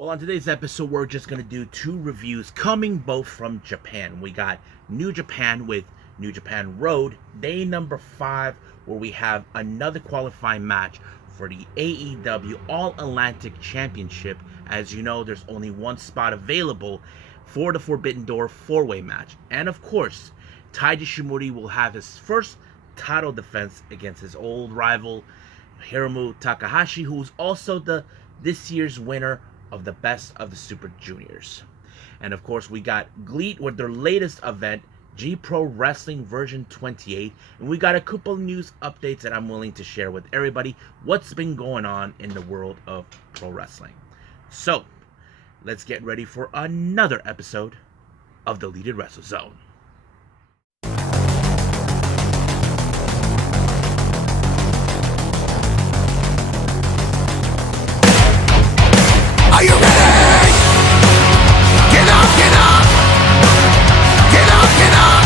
Well, on today's episode, we're just going to do two reviews coming both from Japan. We got New Japan with New Japan Road, day number 5, where we have another qualifying match for the AEW All Atlantic Championship. As you know, there's only one spot available for the Forbidden Door 4-way match. And of course, Taiji Shimori will have his first title defense against his old rival, Hiromu Takahashi, who's also this year's winner of the Best of the Super Juniors. And of course, we got GLEAT with their latest event, G Pro Wrestling version 28. And we got a couple news updates that I'm willing to share with everybody what's been going on in the world of pro wrestling. So, let's get ready for another episode of the Deleted Wrestle Zone. Are you ready? Get up, get up! Get up, get up!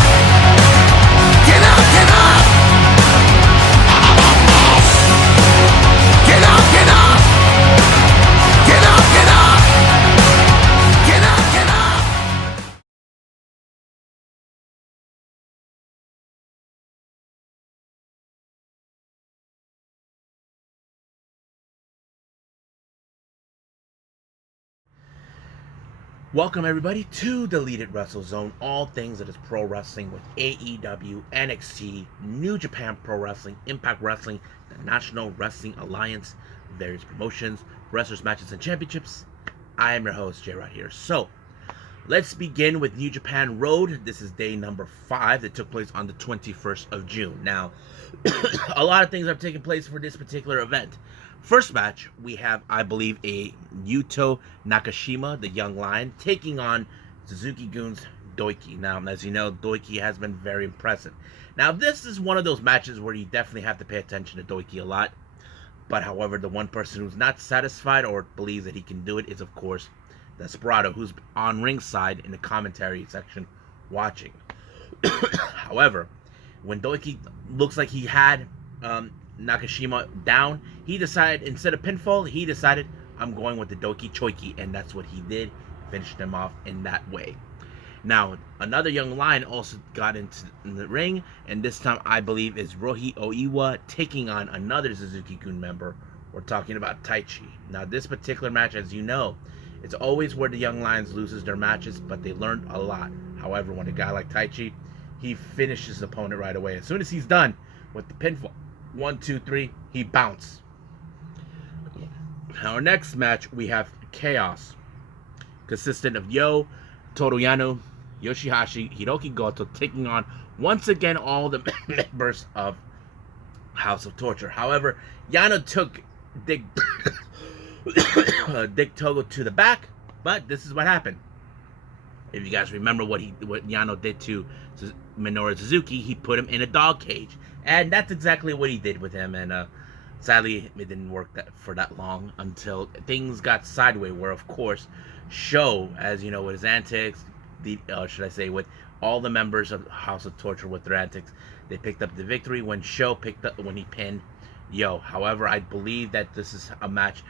Get up, get up! Get up, get up! Get up, get up! Get up, get up! Welcome everybody to the Deleted Wrestle Zone, all things that is pro wrestling with AEW, NXT, New Japan Pro Wrestling, Impact Wrestling, the National Wrestling Alliance, various promotions, wrestlers, matches, and championships. I am your host, Jay right here. So, let's begin with New Japan Road. This is day number 5 that took place on the 21st of June. Now, a lot of things have taken place for this particular event. First match, we have, I believe, a Yuto Nakashima, the young lion, taking on Suzuki-gun's Doiki. Now, as you know, Doiki has been very impressive. Now, this is one of those matches where you definitely have to pay attention to Doiki a lot. But, however, the one person who's not satisfied or believes that he can do it is, of course, Desperado, who's on ringside in the commentary section watching. However, when Doiki looks like he had Nakashima down, he decided, instead of pinfall, he decided, I'm going with the Doki Choiki, and that's what he did. Finished him off in that way. Now, another young lion also got into the ring, and this time I believe is Rohi Oiwa taking on another Suzuki-gun member. We're talking about Taichi. Now, this particular match, as you know, it's always where the young lions loses their matches, but they learned a lot. However, when a guy like Taichi, he finishes his opponent right away. As soon as he's done with the pinfall, 1, 2, 3, he bounced. Our next match, we have Chaos, consistent of Yo, Toru Yano, Yoshihashi, Hiroki Goto, taking on, once again, all the members of House of Torture. However, Yano took Dick Togo to the back, but this is what happened. If you guys remember what Yano did to Minoru Suzuki, he put him in a dog cage. And that's exactly what he did with him, and sadly, it didn't work for that long until things got sideways, where, of course, Sho, as you know, with his antics, with all the members of House of Torture with their antics, they picked up the victory when he pinned Yo. However, I believe that this is a match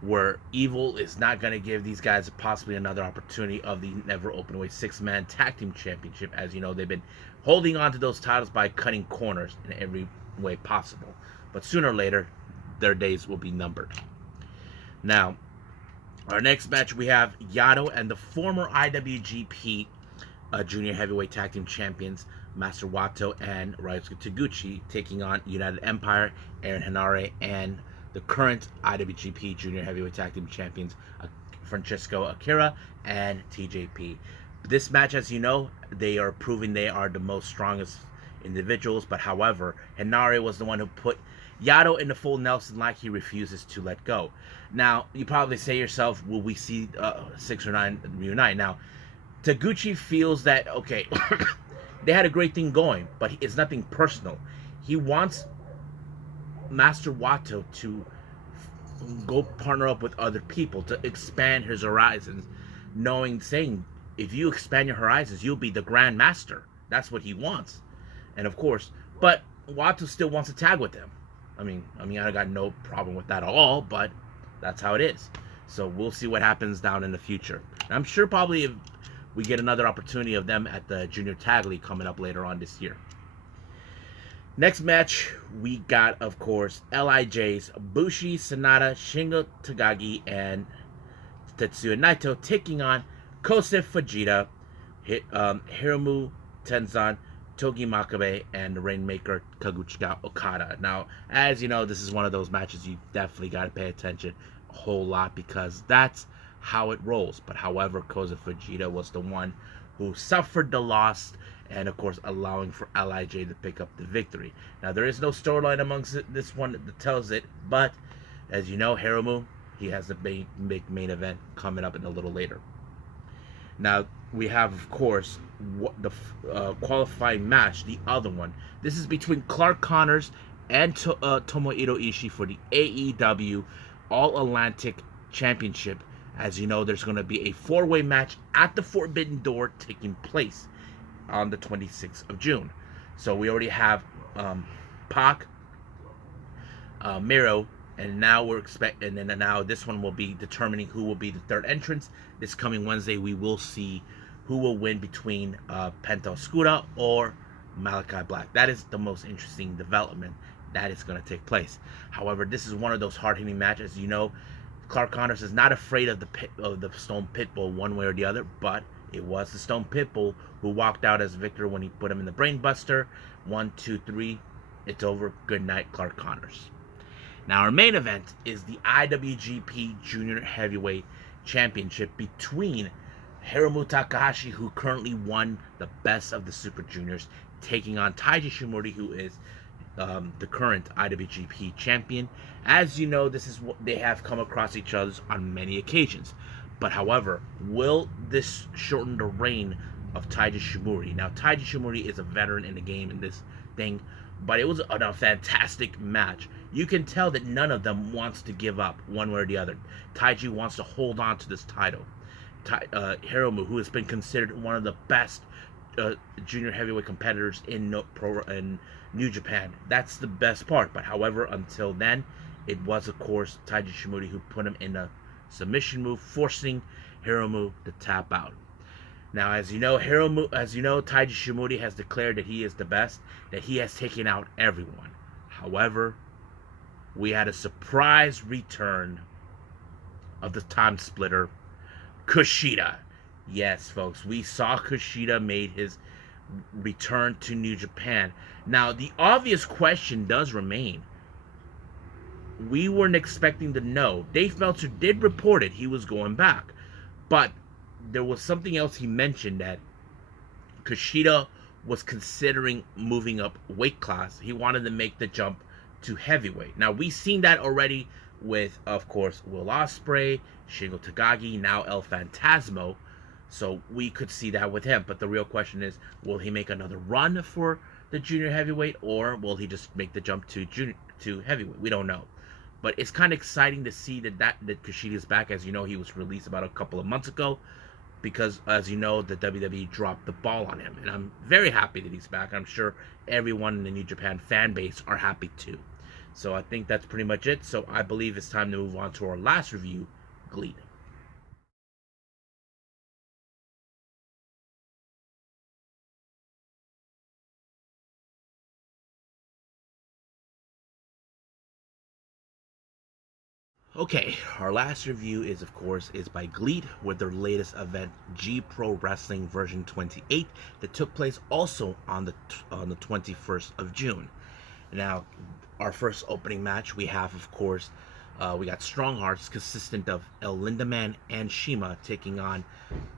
where Evil is not going to give these guys possibly another opportunity of the never open weight 6-man tag team championship. As you know, they've been holding on to those titles by cutting corners in every way possible. But sooner or later, their days will be numbered. Now, our next match, we have Yano and the former IWGP Junior Heavyweight Tag Team Champions, Master Wato and Ryosuke Taguchi, taking on United Empire, Aaron Henare, and the current IWGP Junior Heavyweight Tag Team Champions, Francesco Akira and TJP. This match, as you know, they are proving they are the most strongest individuals, but however, Henare was the one who put Yano in the full Nelson like he refuses to let go. Now, you probably say yourself, will we see 6 or 9 reunite? Now, Taguchi feels that, okay, they had a great thing going, but it's nothing personal. He wants Master Wato to go partner up with other people to expand his horizons, saying, if you expand your horizons, you'll be the Grand Master. That's what he wants. And of course, but Wato still wants to tag with him. I mean, I got no problem with that at all, but that's how it is. So we'll see what happens down in the future. And I'm sure probably if we get another opportunity of them at the Junior Tag League coming up later on this year. Next match, we got, of course, LIJ's Bushi, Sanada, Shingo Takagi, and Tetsuya Naito taking on Kosei Fujita, Hiromu Tenzan, Togi Makabe, and the Rainmaker Kaguchika Okada. Now, as you know, this is one of those matches you definitely got to pay attention a whole lot because that's how it rolls. But however, Kosei Fujita was the one who suffered the loss and, of course, allowing for LIJ to pick up the victory. Now, there is no storyline amongst this one that tells it, but as you know, Hiromu, he has the big main event coming up in a little later. Now, we have, of course, the qualifying match, the other one. This is between Clark Connors and Tomohiro Ishii for the AEW All Atlantic Championship. As you know, there's going to be a four-way match at the Forbidden Door taking place on the 26th of June. So we already have Pac, Miro, and now now this one will be determining who will be the third entrance. This coming Wednesday, we will see who will win between Penta Oscura or Malachi Black. That is the most interesting development that is going to take place. However, this is one of those hard-hitting matches. You know, Clark Connors is not afraid of the Stone Pitbull one way or the other, but it was the Stone Pitbull who walked out as victor when he put him in the Brainbuster. 1, 2, 3, it's over. Good night, Clark Connors. Now, our main event is the IWGP Junior Heavyweight Championship between Hiromu Takahashi, who currently won the Best of the Super Juniors, taking on Taiji Shimori, who is the current IWGP champion. As you know, this is what they have come across each other on many occasions. But however, will this shorten the reign of Taiji Shimori? Now, Taiji Shimori is a veteran in the game in this thing, but it was a fantastic match. You can tell that none of them wants to give up one way or the other. Taiji wants to hold on to this title. Hiromu, who has been considered one of the best junior heavyweight competitors in New Japan. That's the best part. But however, until then, it was, of course, Taiji Shimori who put him in a submission move, forcing Hiromu to tap out. Now, as you know, Taiji Shimori has declared that he is the best, that he has taken out everyone. However, we had a surprise return of the time splitter, Kushida. Yes, folks, we saw Kushida made his return to New Japan. Now, the obvious question does remain. We weren't expecting to know. Dave Meltzer did report it. He was going back. But there was something else he mentioned, that Kushida was considering moving up weight class. He wanted to make the jump to heavyweight. Now, we've seen that already with, of course, Will Ospreay, Shingo Takagi, now El Phantasmo. So we could see that with him. But the real question is, will he make another run for the junior heavyweight, or will he just make the jump to heavyweight? We don't know. But it's kind of exciting to see that Kushida is back. As you know, he was released about a couple of months ago because, as you know, the WWE dropped the ball on him. And I'm very happy that he's back. I'm sure everyone in the New Japan fan base are happy too. So I think that's pretty much it. So I believe it's time to move on to our last review, GLEAT. Okay, our last review is, of course, by GLEAT with their latest event, G Pro Wrestling version 28, that took place also on the 21st of June. Now, our first opening match, we have, of course, we got Strong Hearts, consistent of El Lindaman and Shima, taking on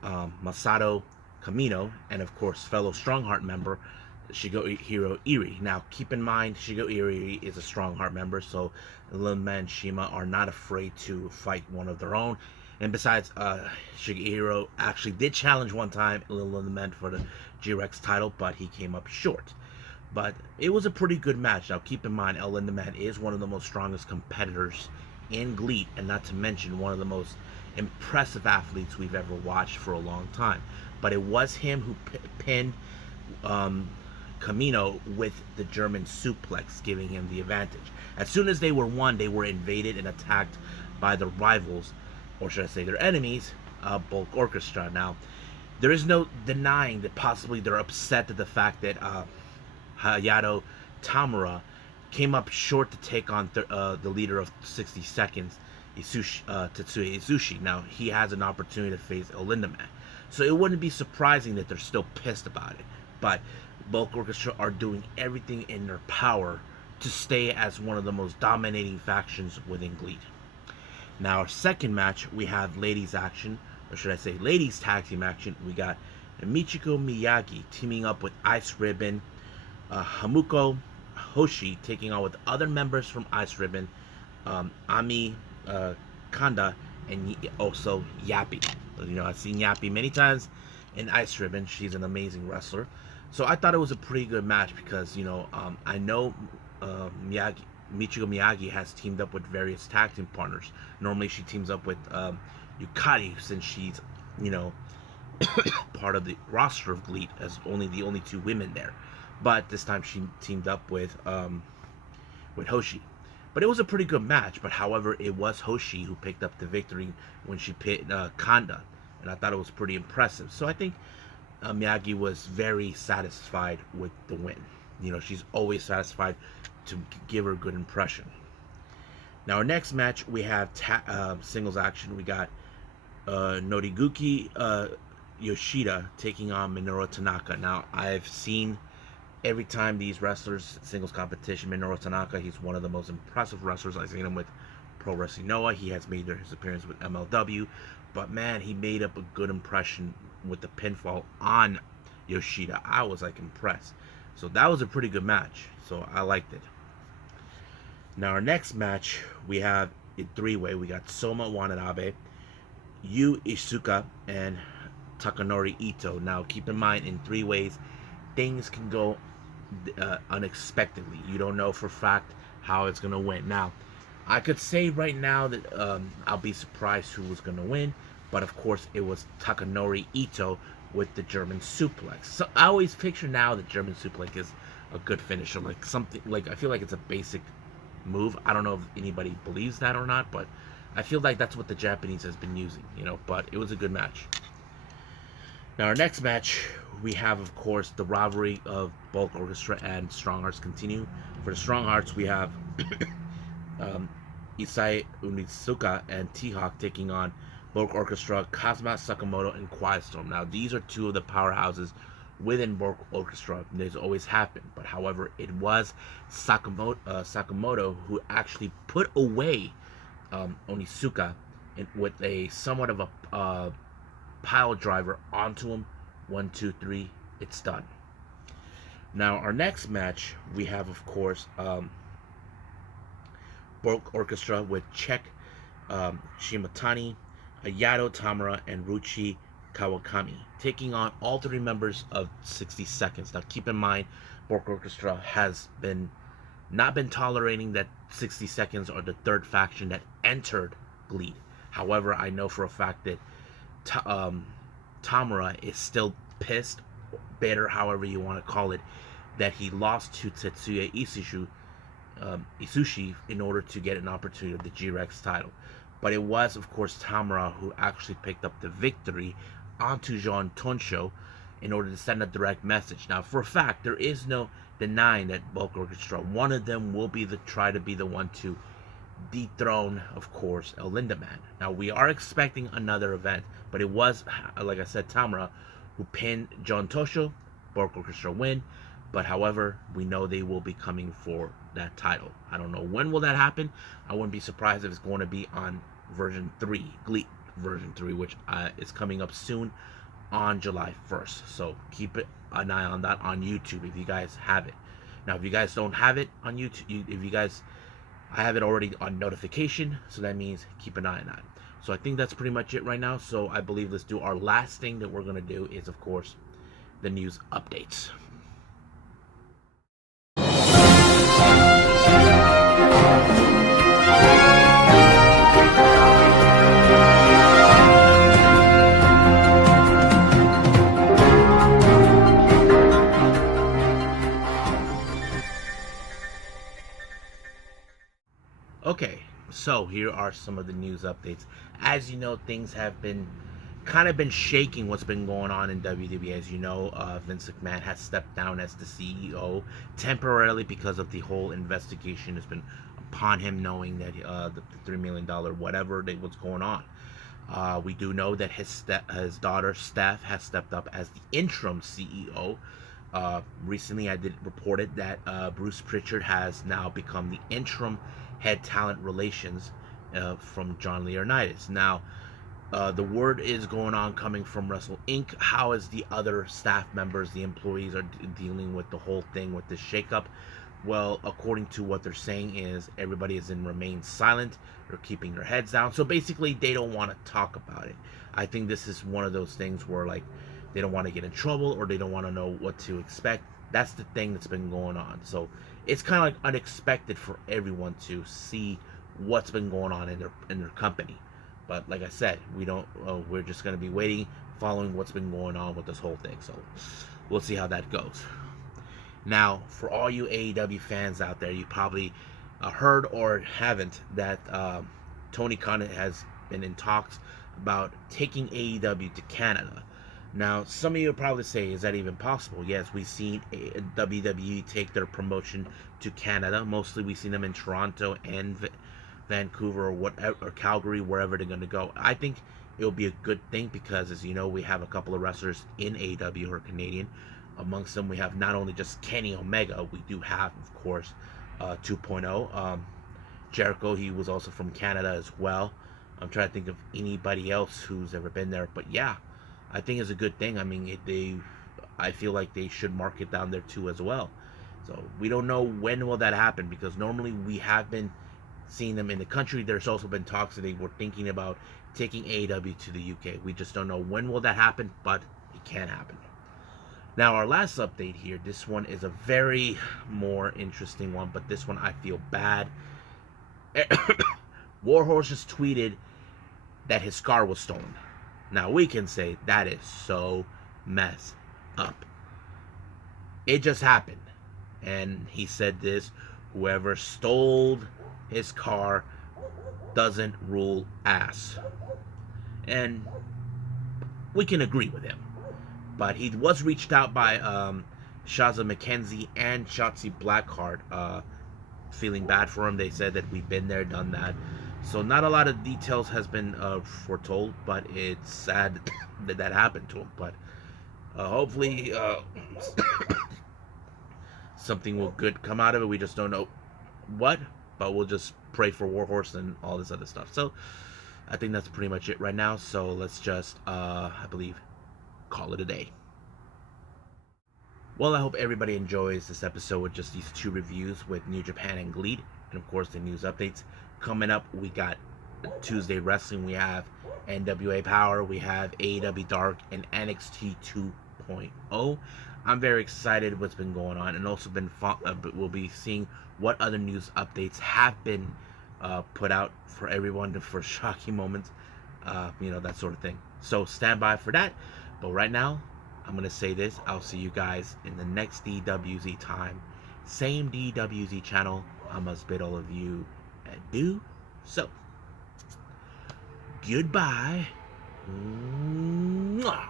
Masato Kamino, and, of course, fellow Strongheart member, Shigeru Iri. Now, keep in mind, Shigeru Iri is a Strongheart member, so Lindaman and Shima are not afraid to fight one of their own. And besides, Shigeru actually did challenge one time Lindaman for the G-Rex title, but he came up short. But it was a pretty good match. Now, keep in mind, El Lindaman is one of the most strongest competitors in GLEAT, and not to mention one of the most impressive athletes we've ever watched for a long time. But it was him who pinned Kamino with the German suplex, giving him the advantage. As soon as they were won, they were invaded and attacked by the rivals, or should I say their enemies, Bulk Orchestra. Now, there is no denying that possibly they're upset at the fact that Hayato Tamura came up short to take on the leader of 60 Seconds, Tetsuya Izushi. Now, he has an opportunity to face El Lindaman. So it wouldn't be surprising that they're still pissed about it. But Bulk Orchestra are doing everything in their power to stay as one of the most dominating factions within GLEAT. Now, our second match, we have ladies action, or should I say ladies tag team action. We got Michiko Miyagi teaming up with Ice Ribbon, Hamuko Hoshi taking on with other members from Ice Ribbon, Ami Kanda, and also Yappy. You know, I've seen Yappy many times in Ice Ribbon. She's an amazing wrestler. So I thought it was a pretty good match because, you know, I know Michiko Miyagi has teamed up with various tag team partners. Normally she teams up with Yukari, since she's, you know, part of the roster of GLEAT as the only two women there. But this time she teamed up with Hoshi. But it was a pretty good match. But however, it was Hoshi who picked up the victory when she pinned Kanda, and I thought it was pretty impressive. So I think Miyagi was very satisfied with the win. You know, she's always satisfied to give her a good impression. Now, our next match, we have singles action. We got Noriguchi Yoshida taking on Minoru Tanaka. Now, I've seen every time these wrestlers singles competition. Minoru Tanaka, he's one of the most impressive wrestlers. I've seen him with Pro Wrestling Noah. He has made his appearance with MLW. But man, he made up a good impression with the pinfall on Yoshida. I was like impressed. So that was a pretty good match. So I liked it. Now our next match, we have a three-way. We got Soma Watanabe, Yu Isuka, and Takanori Ito. Now keep in mind, in three ways, things can go unexpectedly. You don't know for a fact how it's going to win. Now, I could say right now that I'll be surprised who was going to win, but of course it was Takanori Ito with the German suplex. So I always picture now that German suplex is a good finisher, like something like, I feel like it's a basic move. I don't know if anybody believes that or not, but I feel like that's what the Japanese has been using, you know. But it was a good match. Now our next match, we have of course the rivalry of Bulk Orchestra and Strong Hearts continue. For the Strong Hearts, we have Isai Unitsuka and T-Hawk taking on Bulk Orchestra, Kazuma Sakamoto, and Quiet Storm. Now these are two of the powerhouses within Bulk Orchestra. There's always happened, but however, it was Sakamoto who actually put away Onitsuka with a somewhat of a pile driver onto him. 1, 2, 3, it's done. Now our next match, we have of course Bulk Orchestra with Czech Shimatani, Hayato Tamura, and Ruchi Kawakami taking on all three members of 60 Seconds. Now keep in mind, Bulk Orchestra has not been tolerating that 60 Seconds are the third faction that entered GLEAT. However, I know for a fact that Tamura is still pissed, bitter, however you want to call it, that he lost to Tetsuya Isushi in order to get an opportunity of the G-Rex title. But it was, of course, Tamura who actually picked up the victory onto Jean Tonsho in order to send a direct message. Now, for a fact, there is no denying that Bulk Orchestra, one of them will be try to be the one to dethrone, of course, El Lindaman. Now, we are expecting another event, but it was, like I said, Tamura who pinned John Tosho. Bulk Orchestra win, but however, we know they will be coming for that title. I don't know when will that happen. I wouldn't be surprised if it's going to be on version 3, GLEAT version 3, which is coming up soon on July 1st. So keep an eye on that on YouTube if you guys have it. Now, if you guys don't have it on YouTube, I have it already on notification, so that means keep an eye on that. So I think that's pretty much it right now. So I believe let's do our last thing that we're going to do is, of course, the news updates. Okay, so here are some of the news updates As you know, things have been kind of been shaking what's been going on in WWE. As you know, Vince McMahon has stepped down as the CEO temporarily because of the whole investigation has been upon him, knowing that the $3 million whatever what's going on. We do know that his daughter Steph has stepped up as the interim CEO. Recently, I did reported that Bruce Pritchard has now become the interim head talent relations from John Laurinaitis. Now, the word is going on coming from Wrestle Inc. How is the other staff members, the employees, are dealing with the whole thing with this shakeup? Well, according to what they're saying, is everybody is in remain silent. They're keeping their heads down. So basically, they don't want to talk about it. I think this is one of those things where like they don't want to get in trouble or they don't want to know what to expect. That's the thing that's been going on. So it's kind of like unexpected for everyone to see what's been going on in their company. But like I said, we're just going to be waiting, following what's been going on with this whole thing. So we'll see how that goes. Now, for all you AEW fans out there, you probably heard or haven't that Tony Khan has been in talks about taking AEW to Canada. Now, some of you will probably say, is that even possible? Yes, we've seen WWE take their promotion to Canada. Mostly we've seen them in Toronto and Vancouver or whatever, or Calgary, wherever they're going to go. I think it'll be a good thing because, as you know, we have a couple of wrestlers in AEW who are Canadian. Amongst them, we have not only just Kenny Omega, we do have, of course, 2.0. Jericho, he was also from Canada as well. I'm trying to think of anybody else who's ever been there. But yeah, I think it's a good thing. I mean, I feel like they should market down there too as well. So we don't know when will that happen because normally we have been seeing them in the country. There's also been talks that they were thinking about taking AEW to the UK. We just don't know when will that happen, but it can happen. Now, our last update here, this one is a very more interesting one, but this one I feel bad. Warhorse has tweeted that his car was stolen. Now, we can say that is so messed up. It just happened. And he said this, whoever stole his car doesn't rule ass. And we can agree with him. But he was reached out by Shazza McKenzie and Shotzi Blackheart, feeling bad for him. They said that we've been there, done that. So not a lot of details has been foretold, but it's sad that happened to him. But hopefully something will good come out of it. We just don't know what, but we'll just pray for Warhorse and all this other stuff. So I think that's pretty much it right now. So let's just, I believe, call it a day. Well, I hope everybody enjoys this episode with just these two reviews with New Japan and GLEAT, and of course the news updates. Coming up, we got Tuesday Wrestling, we have NWA Power, we have AEW Dark, and NXT 2.0. I'm very excited what's been going on, and also we'll be seeing what other news updates have been put out for everyone for shocking moments, that sort of thing. So stand by for that. But right now, I'm going to say this. I'll see you guys in the next DWZ time. Same DWZ channel. I must bid all of you adieu. So, goodbye. Mwah.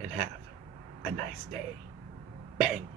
And have a nice day. Bang.